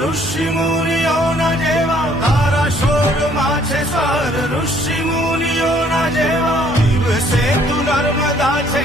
ઋષિ મુનિઓના જેવા તારા શોરમાં છે સ્વર ઋષિ મુનિઓના જેવા દિવસે તું નર્મદા છે